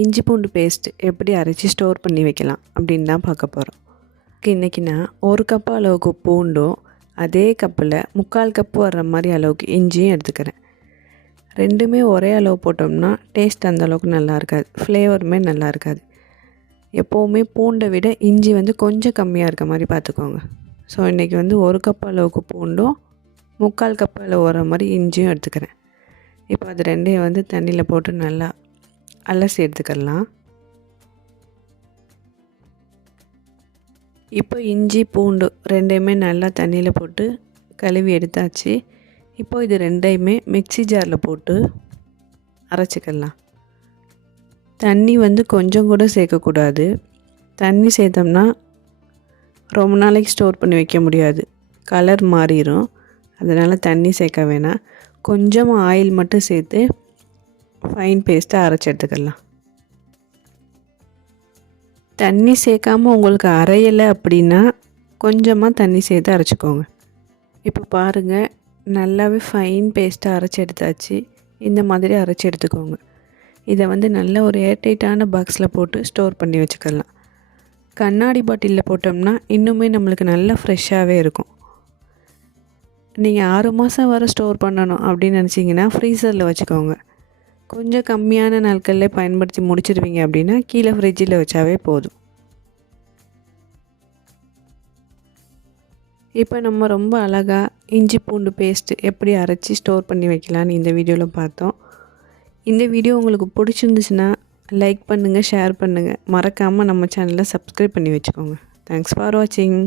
இஞ்சி பூண்டு பேஸ்ட் எப்படி அரைச்சி ஸ்டோர் பண்ணி வைக்கலாம் அப்படின்னு தான் பார்க்க போகிறோம். இன்றைக்கி நான் 1 கப் அளவுக்கு பூண்டும் அதே கப்பில் 3/4 கப்பு வர்ற மாதிரி அளவுக்கு இஞ்சியும் எடுத்துக்கிறேன். ரெண்டுமே ஒரே அளவு போட்டோம்னா டேஸ்ட் அந்தளவுக்கு நல்லா இருக்காது, ஃப்ளேவருமே நல்லா இருக்காது. எப்போவுமே பூண்டை விட இஞ்சி கொஞ்சம் கம்மியாக இருக்க மாதிரி பார்த்துக்கோங்க. ஸோ இன்றைக்கி 1 கப் அளவுக்கு பூண்டும் 3/4 கப் அளவு வர மாதிரி இஞ்சியும் எடுத்துக்கிறேன். இப்போ அது ரெண்டையும் தண்ணியில் போட்டு நல்லா அலசி எடுத்துக்கலாம். இப்போ இஞ்சி பூண்டு ரெண்டையுமே நல்லா தண்ணியில் போட்டு கழுவி எடுத்தாச்சு. இப்போ இது ரெண்டையுமே மிக்ஸி ஜாரில் போட்டு அரைச்சிக்கலாம். தண்ணி கொஞ்சம் கூட சேர்க்கக்கூடாது. தண்ணி சேர்த்தோம்னா ரொம்ப நாளைக்கு ஸ்டோர் பண்ணி வைக்க முடியாது, கலர் மாறிடும். அதனால் தண்ணி சேர்க்க வேணாம். கொஞ்சமாக ஆயில் மட்டும் சேர்த்து ஃபைன் பேஸ்ட்டாக அரைச்சி எடுத்துக்கலாம். தண்ணி சேர்க்காமல் உங்களுக்கு அரையலை அப்படின்னா கொஞ்சமாக தண்ணி சேர்த்து அரைச்சிக்கோங்க. இப்போ பாருங்கள், நல்லாவே ஃபைன் பேஸ்ட்டாக அரைச்சி எடுத்தாச்சு. இந்த மாதிரி அரைச்சி எடுத்துக்கோங்க. இதை நல்ல ஒரு ஏர்டைட்டான பாக்ஸில் போட்டு ஸ்டோர் பண்ணி வச்சுக்கலாம். கண்ணாடி பாட்டிலில் போட்டோம்னா இன்னுமே நம்மளுக்கு நல்லா ஃப்ரெஷ்ஷாகவே இருக்கும். நீங்கள் 6 மாதம் வரை ஸ்டோர் பண்ணணும் அப்படின்னு நினச்சிங்கன்னா ஃப்ரீசரில் வச்சுக்கோங்க. கொஞ்சம் கம்மியான நாட்களில் பயன்படுத்தி முடிச்சிடுவீங்க அப்படின்னா கீழே ஃப்ரிட்ஜில் வச்சாவே போதும். இப்போ நம்ம ரொம்ப அழகாக இஞ்சி பூண்டு பேஸ்ட்டு எப்படி அரைச்சி ஸ்டோர் பண்ணி வைக்கலான்னு இந்த வீடியோவில் பார்த்தோம். இந்த வீடியோ உங்களுக்கு பிடிச்சிருந்துச்சுன்னா லைக் பண்ணுங்கள், ஷேர் பண்ணுங்கள். மறக்காமல் நம்ம சேனலை சப்ஸ்கிரைப் பண்ணி வச்சுக்கோங்க. தேங்க்ஸ் ஃபார் வாட்சிங்.